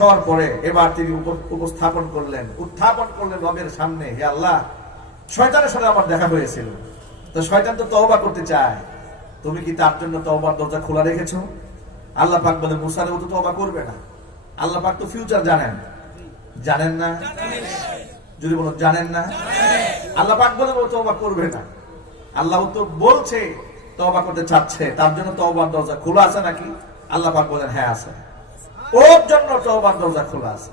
হওয়ার পরে এবার তিনি উপস্থাপন করলেন। উত্থাপন করলেন রবের সামনে। হে আল্লাহ, শয়তানের সাথে আমার দেখা হয়েছিল। তো শয়তান তো করতে চায়। তুমি কি তার জন্য দরজা খোলা আল্লাহ পাক বলে মুসারে তো করবে না। আল্লাহ পাক তো ফিউচার জানেন। জানেন না? যদি বলো, জানেন না? আল্লাহ পাক বলে ও করবে না। আল্লাহ তো বলছে, তওবা করতে চাচ্ছে। তার জন্য তওবার দরজা খোলা আছে নাকি? আল্লাহ পাক বলেন হ্যাঁ আছে। ওর জন্য তওবার দরজা খোলা আছে।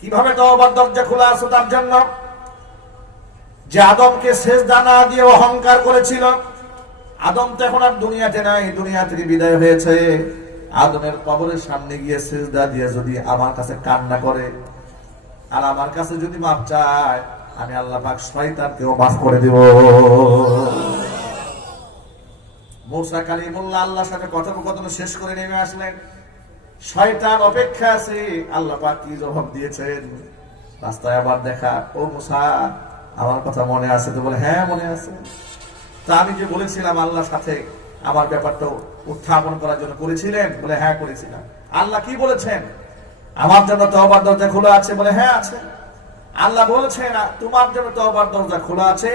কীভাবে তওবার দরজা খোলা আছে তার জন্য? যে আদমকে শেষ দানা দিয়ে অহংকার করেছিল, আদম তো এখন আর দুনিয়াতে নাই, দুনিয়া থেকে বিদায় হয়েছে। আদমের কবরের সামনে গিয়ে সেজদা দিয়ে যদি আমার কাছে কান্না করে, আর আমার কাছে যদি মাপ চায়, আমি আল্লাহ পাক শয়তানকেও মাফ করে দেব। মূসা কালিমুল্লাহ আল্লাহর সাথে কথোপকথন শেষ করে নেমে আসলেন। শয়তান অপেক্ষা আছে। আল্লাহ পাক কি জবাব দিয়েছেন? রাস্তায় আবার দেখা, ও মুসা, আমার কথা মনে আছে? তো বলে হ্যাঁ মনে আছে। তা আমি যে বলেছিলাম আল্লাহর সাথে, আমার ব্যাপারটা উত্থাপন করার জন্য করেছিলেন? বলে হ্যাঁ করেছিলাম। আল্লাহ কি বলেছেন? আমার জন্য তওবার দরজা খোলা আছে? বলে হ্যাঁ আছে। আল্লাহ বলেছেন তোমার জন্য তওবার দরজা খোলা আছে,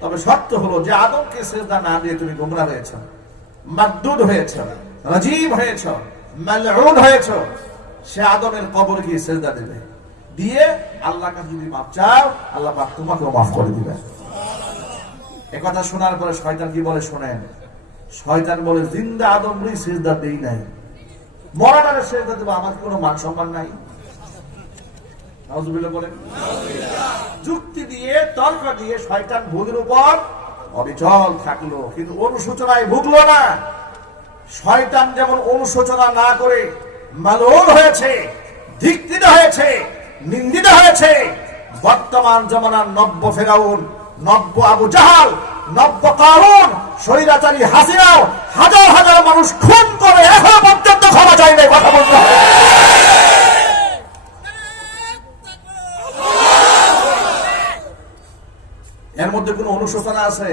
তবে সত্য হলো যে আদমকে সেজদা না দিয়ে তুমি গোমরা হয়েছ মাদ্দুদ হয়েছ, রাজীব হয়েছ হয়েছ, সে আদমের কবর গিয়ে সেজদা দেবে। দিয়ে আল্লাহ কাছে যদি চাও, আল্লাহ পাক তোমাকেও মাফ করে দিবে। একথা শোনার পরে শয়তান কি বলে শোনেন? শয়তান বলে, জিন্দা আদম সেজদা দেই নাই। মরাটারে সেজদা দেবো, আমার কোনো মান সম্মান নাই। যুক্তি দিয়ে, তর্ক দিয়ে শয়তান ভুলের উপর অবিচল থাকল, কিন্তু অনুশোচনায় ভুগলো না। শয়তান যেমন অনুশোচনা না করে মালোল হয়েছে ধিক্কৃত হয়েছে, নিন্দিত হয়েছে, বর্তমান জমানার নব্য ফেরাউন, নব্য আবু জাহাল, নব্য কারুন, স্বৈরাচারী হাসিনাও হাজার হাজার মানুষ খুন করে এখনও পর্যন্ত ক্ষমা চাই নাই, কথা বলতে হবে। এর মধ্যে কোনো অনুশোচনা আছে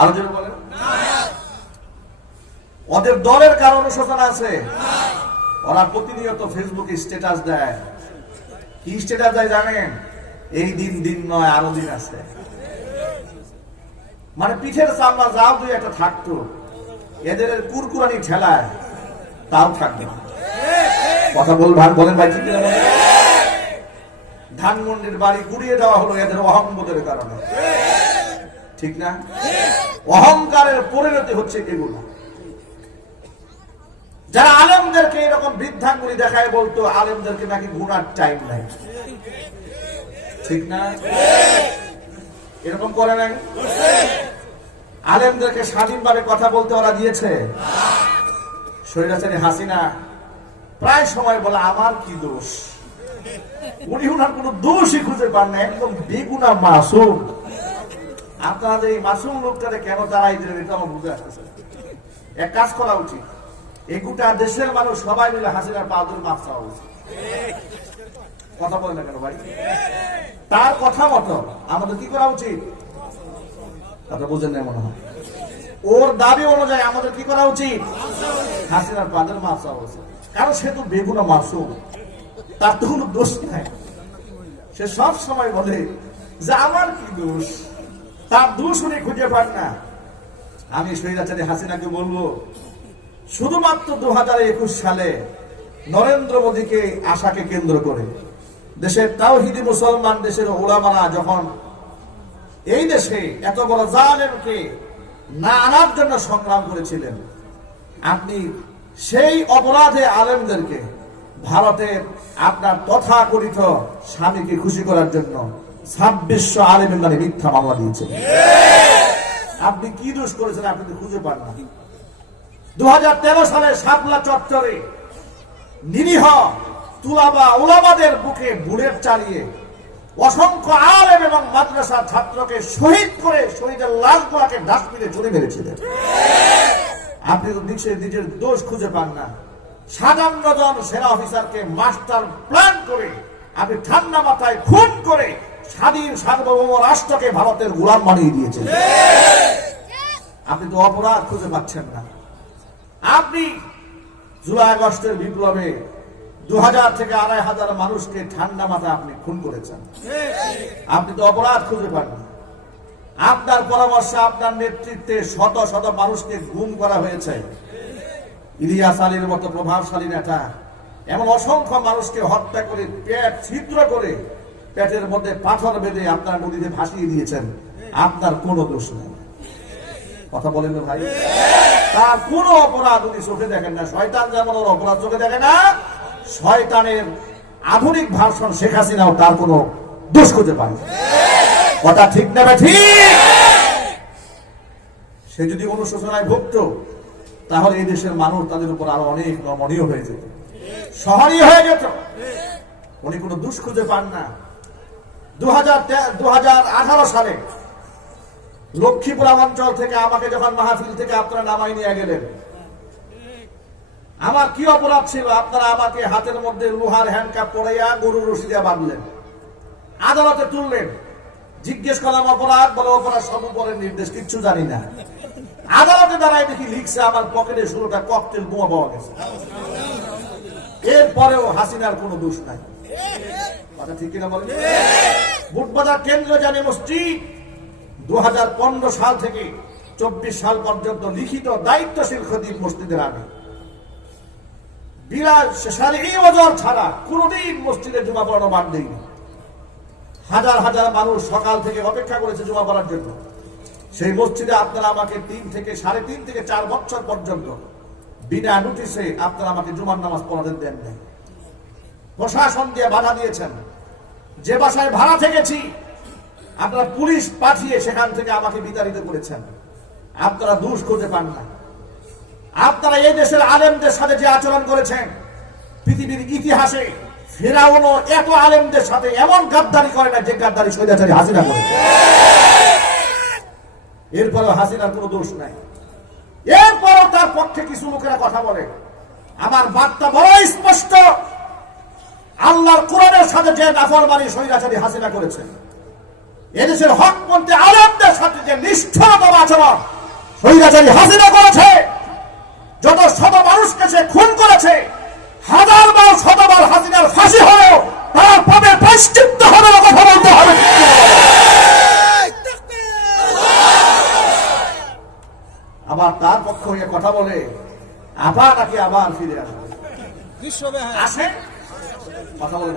আরও ওদের দলের কারণ অনুশোচনা আছে। ওরা প্রতিনিয়ত ফেসবুকে স্ট্যাটাস দেয়। কি স্ট্যাটাস দেয় জানেন? এই দিন দিন নয়, আরও দিন আছে। মানে পিঠের চামড়া যাও দুই একটা থাকতো, এদের কুরকুরানি ঠেলায় তাও থাকবে। কথা বল ভান বলেন ভাই ধানমন্ডির বাড়ি গুড়িয়ে দেওয়া হলো এদের অহংবোধের কারণে। ঠিক না? অহংকারের পরিণতি হচ্ছে এগুলো। যারা আলেমদেরকে এরকম বৃদ্ধাঙ্গুলি দেখায় বলতো, আলেমদেরকে নাকি গুণার টাইম নাই ঠিক না? এরকম করে নাই? আলেমদেরকে স্বাধীনভাবে কথা বলতে ওরা দিয়েছে। স্বৈরাচারী হাসিনা? প্রায় সময় বলে, আমার কি দোষ? উনি উনার কোন দোষই খুঁজে পান না, একদম বেগুনা মাসুম। আপনাদের এই মাসুম লোকটারে কেন তারাই দিলেন, এটা আমার বুঝে আসতেছে। এক কাজ করা উচিত। এই গোটা দেশের মানুষ সবাই মিলে হাসিনার পা ধরে চাওয়া উচিত। কথা বলে না কেন ভাই? তার কথা মতো আমাদের কি করা উচিত? আপনারা বুঝেন না মনে হয়। ওর দাবি অনুযায়ী আমাদের কি করা উচিত? হাসিনার পাদের মাছ চাওয়া উচিত। কারণ সে তো বেগুনা মাসুম তার তো কোনো দোষ নাই। সে সব সময় বলে যে, আমার কি দোষ? তার দোষ উনি খুঁজে পান না। আমি সৈরাচারী হাসিনাকে বলব শুধুমাত্র দু হাজার একুশ সালে নরেন্দ্র মোদীকে আশাকে কেন্দ্র করে দেশের তাওহিদি মুসলমান দেশের ওলামারা যখন এই দেশে এত বড় জালেমকে না আনার জন্য সংগ্রাম করেছিলেন আপনি সেই অপরাধে আলেমদেরকে ভারতের আপনার তথাকথিত স্বামীকে খুশি করার জন্য ছাব্বিশশো আলেমের নামে মিথ্যা মামলা দিয়েছেন আপনি কি দোষ করেছেন আপনি খুঁজে পান না। দু হাজার তেরো সালে শাপলা চত্বরে নিরীহ তুলাবা ওলামাদের বুকে বুলেট চালিয়ে অসংখ্য আলেম এবং মাদ্রাসা ছাত্রকে শহীদ করে শহীদের লাশগুলাকে ডাস্টবিনে চলে মেরেছিলেন আপনি তো নিজের নিজের দোষ খুঁজে পান না। সাতান্ন সেনা অফিসারকে মাস্টার প্ল্যান করে আপনি ঠান্ডা মাথায় খুন করে স্বাধীন সার্বভৌম রাষ্ট্রকে ভারতের গোলাম বানিয়ে দিয়েছেন। আপনি তো অপরাধ খুঁজে পাচ্ছেন না। আপনি জুলাই আগস্টের বিপ্লবে দু হাজার থেকে আড়াই হাজার মানুষকে ঠান্ডা মাথা আপনি খুন করেছেন। আপনি তো অপরাধ খুঁজে পাননি আপনার পরামর্শে আপনার নেতৃত্বে শত শত মানুষকে গুম করা হয়েছে। ইলিয়াস আলীর মতো প্রভাবশালী নেতা, এমন অসংখ্য মানুষকে হত্যা করে পেট ছিদ্র করে পেটের মধ্যে পাথর বেঁধে আপনার নদীতে ভাসিয়ে দিয়েছেন। আপনার কোনো দোষ নেই। কথা বলেন ভাই। তার কোনো অপরাধ উনি চোখে দেখেন না, শয়তান যেমন ওর অপরাধ চোখে দেখে না, শয়তানের আধুনিক ভার্সন শেখ হাসিনাও তার কোনো দোষ খুঁজে পায় কথা ঠিক নেবে ঠিক? সে যদি অনুশোচনায় ভুগত, তাহলে এই দেশের মানুষ তাদের উপর আরও অনেক নমনীয় হয়ে যেত। শহরই হয়ে যেত। উনি কোনো দুষ খুঁজে পান না। দু হাজার সালে লক্ষ্মীপুরা অঞ্চল থেকে আমাকে যখন মাহফিল থেকে আপনারা নামাই নিয়ে গেলেন, আমার কি অপরাধ ছিল? আপনারা আমাকে হাতের মধ্যে লোহার হ্যান্ডকাপ পড়াইয়া গরুর রশি দিয়ে বাঁধলেন, আদালতে তুললেন। জিজ্ঞেস করলাম, অপরাধ? বলে, অপরাধ সব উপরের নির্দেশ, কিচ্ছু জানি না। আদালতে দাঁড়ায় দেখি লিখছে, আমার পকেটে ষোলোটা ককটেল বোমা পাওয়া গেছে। এরপরেও হাসিনার কোনো দোষ নাই। কথা ঠিক কিনা বলেন? বুটবাজার কেন্দ্র জানি মসজিদ দু হাজার পনেরো সাল থেকে চব্বিশ সাল পর্যন্ত লিখিত দায়িত্বশীল খতিব মসজিদের আমি ছাড়া কোনদিন মসজিদে জমা পড়ানো বাদ দেয়নি হাজার হাজার মানুষ সকাল থেকে অপেক্ষা করেছে জমা পড়ার জন্য। সেই মসজিদে আপনারা আমাকে তিন থেকে সাড়ে তিন থেকে চার বছর পর্যন্ত বিনা নোটিশে আপনারা আমাকে জুমার নামাজ পড়াতে দেন নাই। প্রশাসন দিয়ে বাধা দিয়েছেন। যে বাসায় ভাড়া থেকেছি আপনারা পুলিশ পাঠিয়ে সেখান থেকে আমাকে বিতাড়িত করেছেন। আপনারা দুষ খুঁজে পান না। আপনারা এই দেশের আলেমদের সাথে যে আচরণ করেছেন, পৃথিবীর ইতিহাসে ফেরাউনও এত আলেমদের সাথে এমন গাদ্দারি করে না যে গাদ্দারি স্বৈরাচারী হাসিনা করে। এরপরেও হাসিনার কোনো দোষ নাই। এরপরও তার পক্ষে কিছু লোকেরা কথা বলে। আমার বার্তা বড় স্পষ্ট। আল্লাহর কোরআনের সাথে যে নাফরমানি স্বৈরাচারী হাসিনা করেছে এদেশের হক মন্ত্রী আলেমদের সাথে যে নিষ্ঠুরতম আচরণ স্বৈরাচারী হাসিনা করেছে যত শত মানুষকে সে খুন করেছে হাজার বার শতবার হাসিনার ফাঁসি হলেও তার পাবে প্রায়শ্চিত্ত হবে না কথা বলতে হবে। আবার তার পক্ষ হয়ে কথা বলে আবার নাকি আবার ফিরে আসবে? আসেন কথা বলে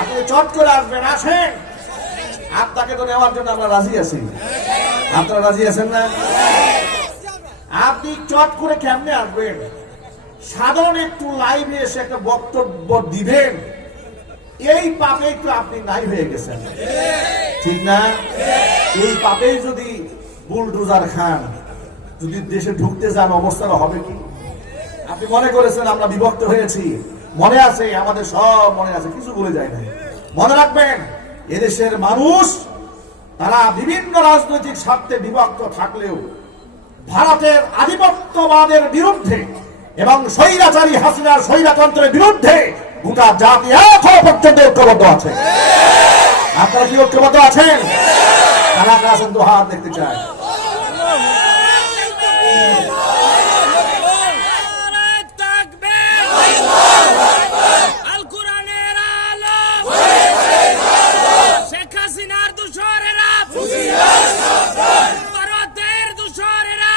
আপনি চট করে আসবেন আসেন আপনাকে তো নেওয়ার জন্য আমরা রাজি আছি। আপনারা রাজি আছেন না? আপনি চট করে কেমনে আসবেন? সাধারণ একটু লাইভে এসে একটা বক্তব্য দিবেন। এই পাপেই তো আপনি নাই হয়ে গেছেন। ঠিক না? এই পাপেই যদি বুলডোজার খান, যদি দেশে ঢুকতে যান অবস্থাটা হবে কি? আপনি মনে করেছেন আমরা বিভক্ত হয়েছি? মনে আছে, আমাদের সব মনে আছে, কিছু বলে যায় না মনে রাখবেন এদেশের মানুষ, তারা বিভিন্ন রাজনৈতিক স্বার্থে বিভক্ত থাকলেও ভারতের আধিপত্যবাদের বিরুদ্ধে এবং স্বৈরাচারী হাসিনার স্বৈরাতন্ত্রের বিরুদ্ধে গোটা জাতি এখনও পর্যন্ত ঐক্যবদ্ধ আছে। আপনারা কি ঐক্যবদ্ধ আছেন? কারা আছেন হাত দেখতে চায় আল কোরআনের আলো শেখ হাসিনার দূষরেরা ভারতের দূষরেরা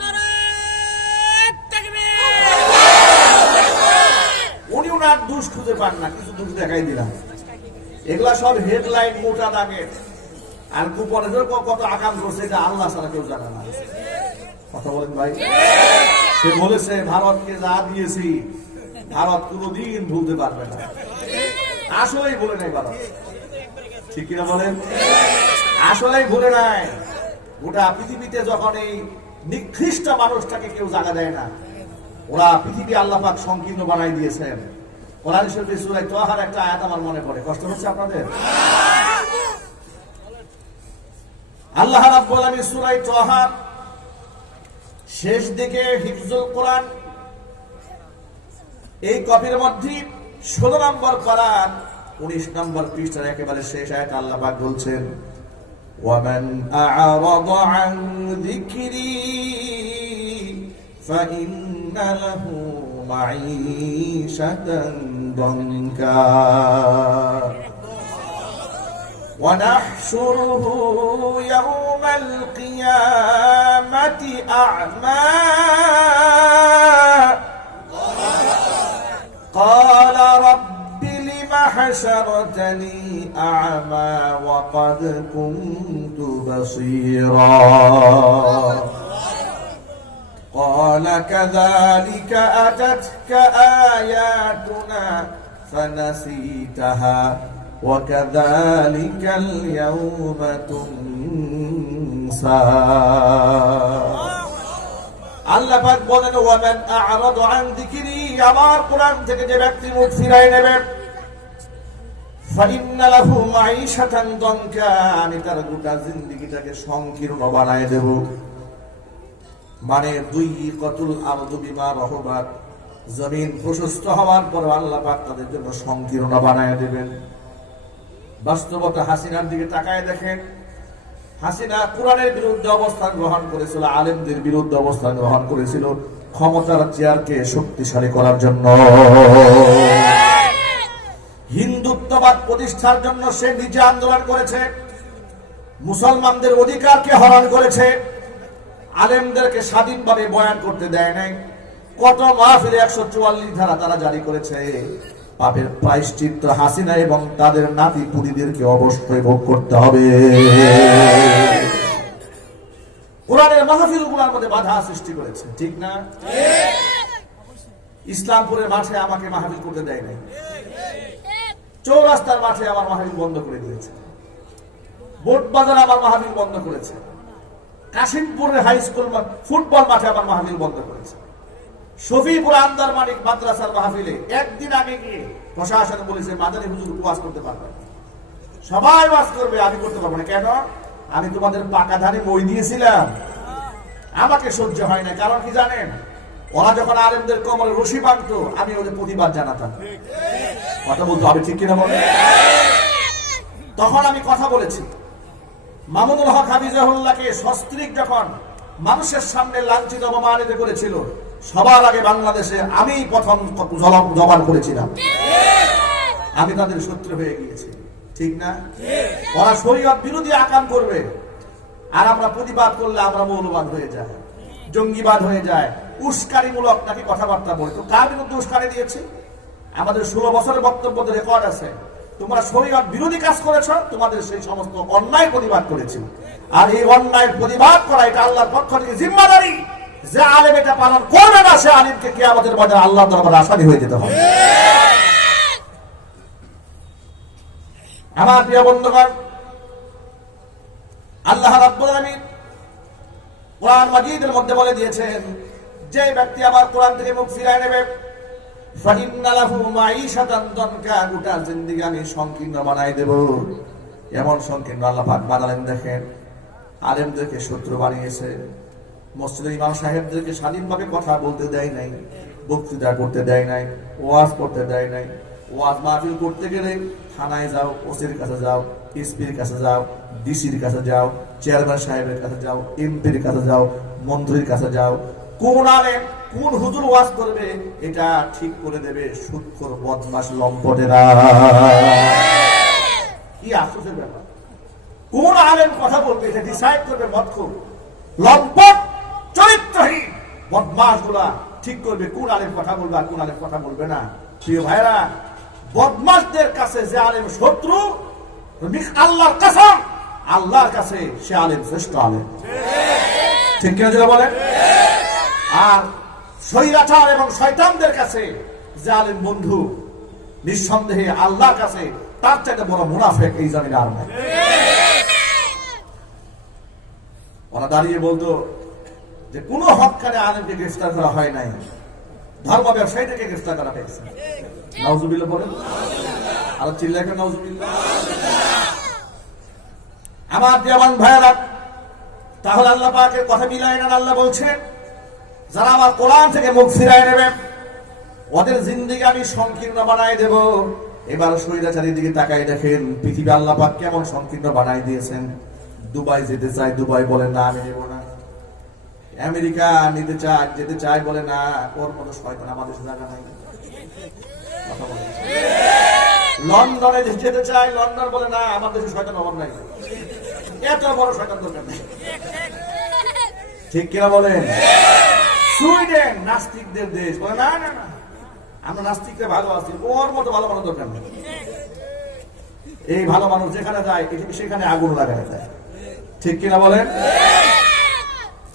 নারায়ে তাকবীর উনি ওনার দোষ খুঁজে পান না কিছু দোষ দেখাই দিলাম এগুলা সব দাগের আর কুপনে কত আকাম করছে, এটা আল্লাহ ছাড়া কেউ জানে না। কথা বলেন ভাই। সে বলেছে, ভারতকে যা দিয়েছি, ভারত ভুলতে পারবে না। আসলেই ভুলে নাই ভারত। ঠিক কিনা বলেন? আসলেই ভুলে নাই। গোটা পৃথিবীতে যখন এই নিকৃষ্ট মানুষটাকে কেউ জায়গা দেয় না, ওরা পৃথিবী আল্লাহ পাক সংকীর্ণ বানাই দিয়েছেন। কোরআন শরীফের সূরা তোহার একটা আয়াত আমার মনে পড়ে। কষ্ট হচ্ছে আপনাদের? আল্লাহ রাব্বুল আলামিন সূরা তোহার শেষ দিকে হিফজুল কোরআন এই কপির মধ্যে ষোলো নম্বর কোরআন উনিশ নম্বর পৃষ্ঠার একেবারে শেষ আয়াত আল্লাহ পাক বলছেন ومن أعرض عن ذكري فإن له معيشة ضنكا ونحشره أعمى قال رب لم حشرتني أعمى وقد كنت بصيرا. قال كذلك أتتك آياتنا فنسيتها وكذلك اليوم تنسى. আল্লাহ পাক বলেন, ওয়ামান আ'রাদ আন যিকরি আমার কোরআন থেকে যে ব্যক্তি মুখ ফিরায় নেবে, ফাইন্না লাহু মাঈশাতান দনকা, আমি তার গোটা জিন্দেগিটাকে সংকীর্ণ বানায় দেব। মানে দুই কতুল আরদু বিমা রহবাত জমিন প্রশস্ত হওয়ার পর আল্লাহ পাক তাদের জন্য সংকীর্ণ বানায় দেবেন। বাস্তবতা হাসিনার দিকে তাকায় দেখেন। হাসিনা কোরআনের বিরুদ্ধে অবস্থান গ্রহণ করেছিল, আলেমদের বিরুদ্ধে অবস্থান গ্রহণ করেছিল ক্ষমতার চেয়ারকে শক্তিশালী করার জন্য। হিন্দুত্ববাদ প্রতিষ্ঠার জন্য সে নিজে আন্দোলন করেছে, মুসলমানদের অধিকারকে হরণ করেছে, আলেমদেরকে স্বাধীনভাবে বয়ান করতে দেয় নাই। কত মাহফিলে একশো চুয়াল্লিশ ধারা তারা জারি করেছে। পাপের প্রায়শ্চিত্ত হাসিনা এবং তাদের নাতি পুরীদেরকে অবশ্যই ভোগ করতে হবে। কোরআনের মাহফিলগুলার মধ্যে বাধা সৃষ্টি করেছে, ঠিক না? ইসলামপুরের মাঠে আমাকে মাহফিল করতে দেয় নাই। চৌরাস্তার মাঠে আমার মাহফিল বন্ধ করে দিয়েছে। বোট বাজার আমার মাহফিল বন্ধ করেছে। কাশিমপুরের হাই স্কুল ফুটবল মাঠে আমার মাহফিল বন্ধ করেছে। শফিপুর আন্দার মানিক মাদ্রাসার মাহফিলে একদিন আগে গিয়ে প্রশাসন বলেছে মাদারি হুজুর উপবাস করতে পারবে। সবাই বাস করবে, আমি করতে পারব না। কেন? আমি তোমাদের পাকা ধানে মই দিয়েছিলাম। আমাকে সহ্য হয় না। কারণ কি জানেন? ওরা যখন আলেমদের কোমরে রশি বাঁধতো, আমি ওদের প্রতিবাদ জানাতাম। কথা বলতো আমি ঠিক কিনা বলে তখন আমি কথা বলেছি। মামুনুল হক হাবিজাহুল্লাহকে সস্ত্রীক যখন মানুষের সামনে লাঞ্ছিত অপমানিত করেছিল সবার আগে বাংলাদেশে আমি প্রথম জবাব- জবান করেছিলাম। আমি তাদের শত্রু হয়ে গিয়েছি। ঠিক না? ওরা শরীয়ত বিরোধী আকাম করবে। আর আমরা প্রতিবাদ করলে আমরা মৌলবাদ হয়ে যায় জঙ্গিবাদ হয়ে যায় উস্কানিমূলক নাকি কথাবার্তা বলে। তো কার বিরুদ্ধে উস্কানি দিয়েছে? আমাদের ষোলো বছরের বক্তব্য রেকর্ড আছে। তোমরা শরীয়ত বিরোধী কাজ করেছ তোমাদের সেই সমস্ত অন্যায় প্রতিবাদ করেছি। আর এই অন্যায় প্রতিবাদ করা এটা আল্লাহর পক্ষ থেকে জিম্মাদারি। যে আলেম এটা পালন করবে না, সে আলিমকে কে আমাদের বাজার আল্লাহ দরবারে আসানি হয়ে যেতে হবে। আমার প্রিয় বন্ধুগণ, আল্লাহ রাব্বুল আলামিন কোরআন মাজিদের মধ্যে বলে দিয়েছেন, যে ব্যক্তি আমার কোরআন থেকে মুখ ফিরায় নেবে গোটা জিন্দেগি আমি সংকীর্ণ বানাই দেব। এমন সংকীর্ণ আল্লাহ পাক বানালেন দেখেন, আলেমদেরকে শত্রু বানিয়েছে। মসজিদের ইমাম সাহেবদেরকে স্বাধীনভাবে কথা বলতে দেয় নাই, বক্তৃতা করতে দেয় নাই, ওয়াজ করতে দেয় নাই। ওয়াজ মাহফিল করতে গেলে থানায় যাও, ওসির কাছে যাও, এসপির কাছে যাও, ডিসির কাছে যাও, চেয়ারম্যান সাহেবের কাছে যাও, এমপির কাছে যাও, মন্ত্রীর কাছে যাও। কোন আলেম কোন হুজুর ওয়াজ করবে এটা ঠিক করে দেবে সুৎখর বদমাস লম্পটেরা। কি আফসোসের ব্যাপার। কোন আলেম কথা বলবে এটা ডিসাইড করবে মতখুর লম্পট চরিত্রহীন বদমাস ঠিক করবে, কোন আলেম কথা বলবে আর কোন আলেম কথা বলবে না। প্রিয় ভাইরা বদমাসদের কাছে যে আলেম শত্রু আল্লাহর কাসম, আল্লাহর কাছে সে আলেম শ্রেষ্ঠ আলেম। ঠিক কিনা যেটা বলেন? আর স্বৈরাচার এবং শয়তানদের কাছে যে আলেম বন্ধু, নিঃসন্দেহে আল্লাহর কাছে তার চাইতে বড় মুনাফেক এই জমিনে আর ওরা দাঁড়িয়ে বলতো যে কোনো হকারে আলেমকে গ্রেফতার করা হয় নাই। ধর্ম ব্যবসায়ীদেরকে গ্রেফতার করা হয়েছে। নাউজুবিল্লাহ বলেন আর চিল্লাকে নাউজুবিল্লাহ? আমার দেওয়ান ভাইয়ারা, তাহলে আল্লাহ পাকের কথা মিলাই না আল্লাহ বলছেন যারা আমার কোরআন থেকে মুখ ফিরায় নেবে, ওদের জিন্দিগি আমি সংকীর্ণ বানাই দেব। এবার সৈরাচারীর দিকে তাকাই দেখেন, পৃথিবী আল্লাহ পাক কেমন সংকীর্ণ বানাই দিয়েছেন। দুবাই যেতে চাই দুবাই বলেন না, আমি নেব আমেরিকা নিতে চায়, যেতে চায় বলে, না, ওর মতো শয়তান আমাদের জায়গা নাই। লন্ডনে যেতে চায়, লন্ডন বলে, না, আমার দেশে শয়তান অভাব নাই। এত বড় শয়তান দরকার নেই। ঠিক কিনা বলেন? সুইডেন নাস্তিকদের দেশ। বলে, না না না, আমরা নাস্তিকরা ভালো আছি, ওর মতো ভালো মানুষ দরকার নেই। এই ভালো মানুষ যেখানে যায়, সেখানে আগুন লাগায় দেয়। ঠিক কিনা বলেন?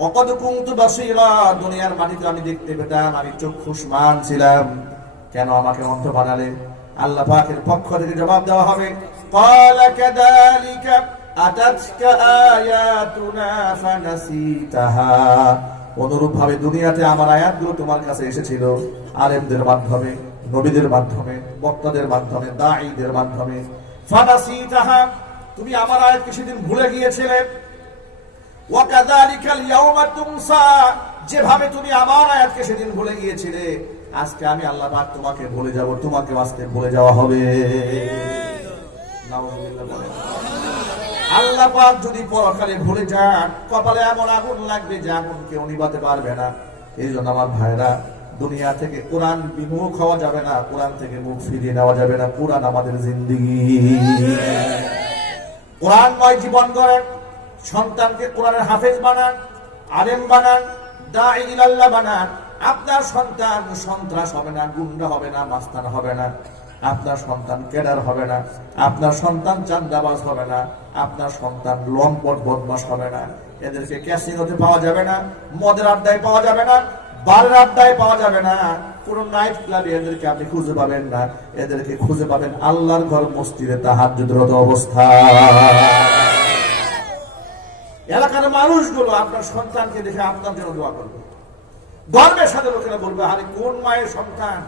ওয়াকাদ কুনতু বাসীরা, দুনিয়ার মাটিতে আমি দেখতে পেতাম, আমি চক্ষুষ্মান ছিলাম। কেন আমাকে অন্ধ বানালে? আল্লাহ পাকের পক্ষ থেকে জবাব দেওয়া হবে, ক্বালা কাযালিকা আতাতকা আয়াতুনা ফানাসিতাহা। অনুরূপ ভাবে দুনিয়াতে আমার আয়াতগুলো তোমার কাছে এসেছিল, আলেমদের মাধ্যমে, নবীদের মাধ্যমে, বক্তাদের মাধ্যমে, দাঈদের মাধ্যমে। ফানাসিতাহা, তুমি আমার আয়াতকে সেদিন ভুলে গিয়েছিলে যেভাবে তুমি আমার আয়াতকে সেদিন ভুলে গিয়েছিলে, আজকে আমি আল্লাহ পাক তোমাকে ভুলে যাব তোমাকে আজকে ভুলে যাওয়া হবে। আল্লাহ পাক যদি পরকালে ভুলে যান, কপালে এমন আগুন লাগবে যে আগুন কেউ নিবাতে পারবে না। এই জন্য আমার ভাইরা দুনিয়া থেকে কোরআন বিমুখ হওয়া যাবে না, কোরআন থেকে মুখ ফিরিয়ে নেওয়া যাবে না, কোরআন আমাদের জিন্দিগি। কোরআনময় জীবন করেন সন্তানকে কোরআনের হাফেজ বানান, আলেম বানান, দাঈ ইলাল্লাহ বানান। আপনার সন্তান সন্ত্রাস হবে না গুন্ডা হবে না, মাস্তান হবে না। আপনার সন্তান কেডার হবে না। আপনার সন্তান চান্দাবাজ হবে না। আপনার সন্তান লম্পট বদমাস হবে না। এদেরকে ক্যাসিনোতে পাওয়া যাবে না, মদের আড্ডায় পাওয়া যাবে না বারের আড্ডায় পাওয়া যাবে না। কোন নাইট ক্লাবে এদেরকে আপনি খুঁজে পাবেন না। এদেরকে খুঁজে পাবেন আল্লাহর ঘর মসজিদে তাহার তাহাজ্জুদরত অবস্থা। এলাকার মানুষগুলো আপনার সন্তানকে দেখে আপনার জন্য দোয়া করবে। গর্বের সাথে লোকেরা বলবে আরে কোন মায়ের সন্তান?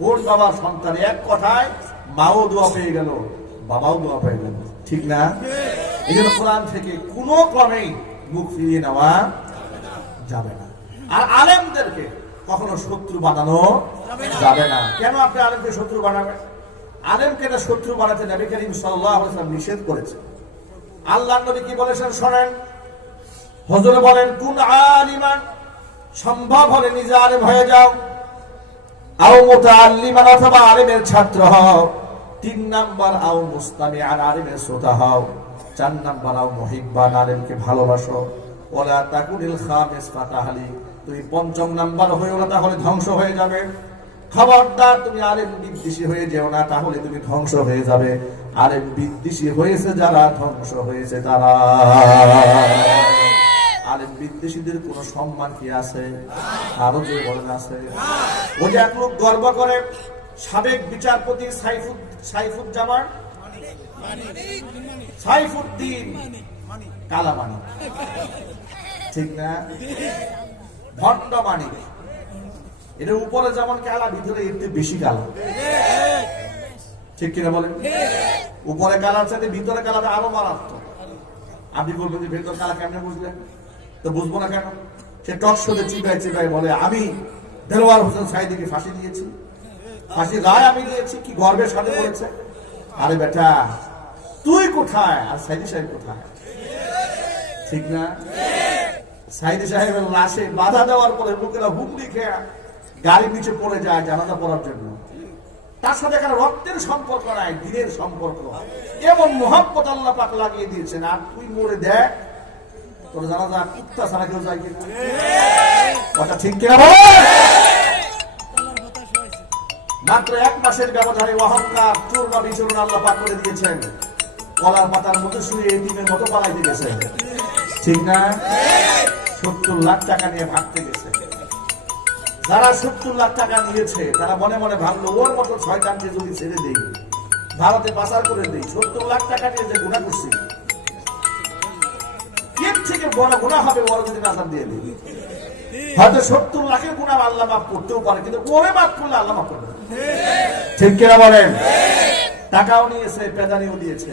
কোন বাবার সন্তান? এক কথায় মাও দোয়া পেয়ে গেল বাবাও দোয়া পেয়ে গেল। ঠিক না? এই জন্য কোরআন থেকে কোনো ক্রমেই মুখ ফিরিয়ে নেওয়া যাবে না। আর আলেমদেরকে কখনো শত্রু বানানো যাবে না। কেন আপনি আলেমকে শত্রু বানাবেন? আলেমকে শত্রু বানাতে নবী করিম ওয়াসাল্লাম নিষেধ করেছে আল্লাহ নবী কি বলেছেন শোনেন? হজরে বলেন, কোন আলিমান? সম্ভব হলে নিজে আলেম হয়ে যাও। আও মুতাআল্লিমান অথবা আলেমের ছাত্র হও। তিন নাম্বার আও মুস্তামি আর আলেমের শ্রোতা হও। চার নাম্বার আও মুহিব্বান, আলেমকে ভালোবাসো। ওলা তাকুনিল খামিস ফাতাহালি। তুমি পঞ্চম নাম্বার হয়েও না তাহলে ধ্বংস হয়ে যাবে। খবরদার, তুমি আলেম বিদ্বেষী হয়ে যেও না, তাহলে তুমি ধ্বংস হয়ে যাবে। আলেম বিদ্বেষী হয়েছে যারা, ধ্বংস হয়েছে তারা। আলেম বিদ্বেষীদের কোন সম্মান কি আছে? আরও যে বলেন আছে। ওই এক লোক গর্ব করে, সাবেক বিচারপতি সাইফুদ সাইফুজ্জামান। সাইফুদ্দিন কালামানি। ঠিক না? ভণ্ড মানিক এটা উপরে যেমন কালা ভিতরে একটু বেশি কালা। ঠিক কিনা বলেন? উপরে কালার সাথে ভিতরে কালাটা আরও মারাত্মক। আপনি বলবেন যে ভেতর কালা কেমনে বুঝলেন? তো বুঝব না কেন? সে টক শোতে চিপাই চিপাই বলে, আমি দেলোয়ার হোসেন সাইদিকে ফাঁসি দিয়েছি। ফাঁসি রায় আমি দিয়েছি, কি গর্বের সাথে বলেছে? আরে বেটা, তুই কোথায়? আর সাইদি সাহেব কোথায়? ঠিক না? সাইদি সাহেবের লাশে বাধা দেওয়ার পরে লোকেরা হুমড়ি খেয়ে গাড়ির নিচে পড়ে যায় জানাজা পড়ার জন্য। তার সাথে এখানে রক্তের সম্পর্ক নাই, দিনের সম্পর্ক। এমন মোহাম্মত আল্লাহ পাক লাগিয়ে দিয়েছেন, আর তুই মরে দেখ, তোর জানা যা কুত্তা ছাড়া কেউ যায় কথা ঠিক কিনা মাত্র এক মাসের ব্যবধানে অহংকার, চোর বা বিচরণ আল্লাহ পাক করে দিয়েছেন। কলার পাতার মতো শুয়ে এটিমের মতো পালাইতে গেছে ঠিক না? সত্তর লাখ টাকা নিয়ে ভাগতে গেছে যারা সত্তর লাখ টাকা নিয়েছে, তারা মনে মনে ভাবলো, ওর মতো ছয়টানকে যদি ছেড়ে দেই, ভারতে পাচার করে দেই, সত্তর লাখ টাকা নিয়ে যে গুণা করছি, এর থেকে বড় গুণা হবে বড় যদি নাসার দিয়ে দিই। হয়তো সত্তর লাখের গুণা আল্লাহ মাফ করতেও পারে, কিন্তু ওরে মাফ করলে আল্লাহ মাফ করবে। ঠিক কিনা বলেন? টাকাও নিয়েছে পেদানিও দিয়েছে।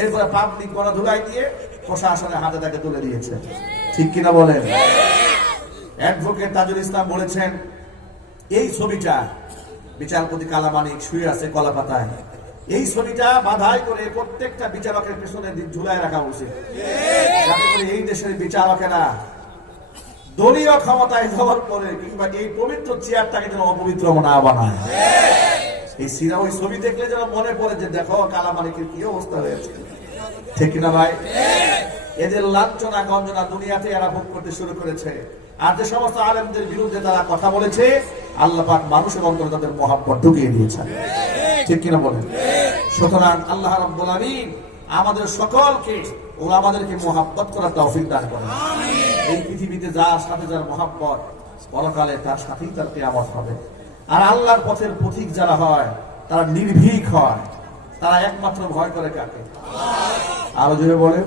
এরপরে পাবলিক গণধুলাই দিয়ে প্রশাসনের হাতে তাকে তুলে দিয়েছে। ঠিক কিনা বলেন? অ্যাডভোকেট তাজুল ইসলাম বলেছেন, এই ছবিটা, বিচারপতি কালামানিক শুয়ে আছে কলা পাতায় এই ছবিটা বাধাই করে প্রত্যেকটা বিচারকের পেছনে ঝুলাই রাখা উচিত। করে এই দেশের বিচারকেরা দলীয় ক্ষমতায় যাওয়ার পরে কিংবা এই পবিত্র চেয়ারটাকে যেন অপবিত্র না বানায়। এই সিরা ওই ছবি দেখলে যেন মনে পড়ে যে, দেখো কালামানিকের কি অবস্থা হয়েছে। ঠিক না ভাই? এদের লাঞ্ছনা গঞ্জনা দুনিয়াতে এরা ভোগ করতে শুরু করেছে। আর যে সমস্ত আলেমদের বিরুদ্ধে তারা কথা বলেছে আল্লাহ পাক মানুষের অন্তরে তাদের মহাব্বত ঢুকিয়ে দিয়েছেন। ঠিক কিনা বলেন? সুতরাং আল্লাহ রাব্বুল আলামিন আমাদের সকলকে ও আমাদেরকে মহাব্বত করার তৌফিক দান করেন। এই পৃথিবীতে যার সাথে যার মহাব্বত পরকালে তার সাথেই তার কেয়ামত হবে। আর আল্লাহর পথের পথিক যারা হয় তারা নির্ভীক হয়। তারা একমাত্র ভয় করে কাকে? আরও জোরে বলেন।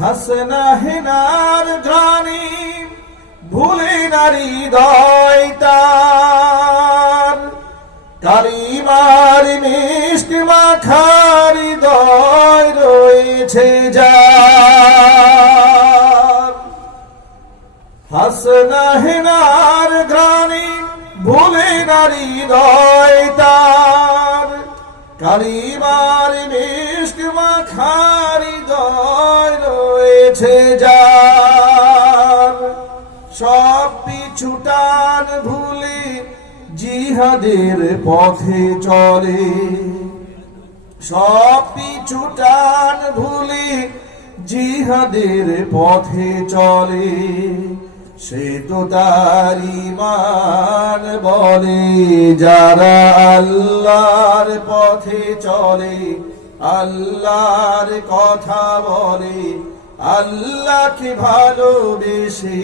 হাসনা হেনার ঘ্রাণী ভুলে নারী দয় তার। কালিমার মিষ্টি মাখার দয় রয়েছে যার। হাসনা হেনার ঘ্রাণী ভুলে নারী দয় তার। কালিমার মিষ্টি মাখারি দয় রয়েছে যার। সব পিছুটান ভুলে জিহাদের পথে চলে। সব পিছুটান ভুলে জিহাদের পথে চলে। সে তো তার ইমান বলে যারা আল্লাহর পথে চলে আল্লাহর কথা বলে আল্লাহকে ভালোবেসে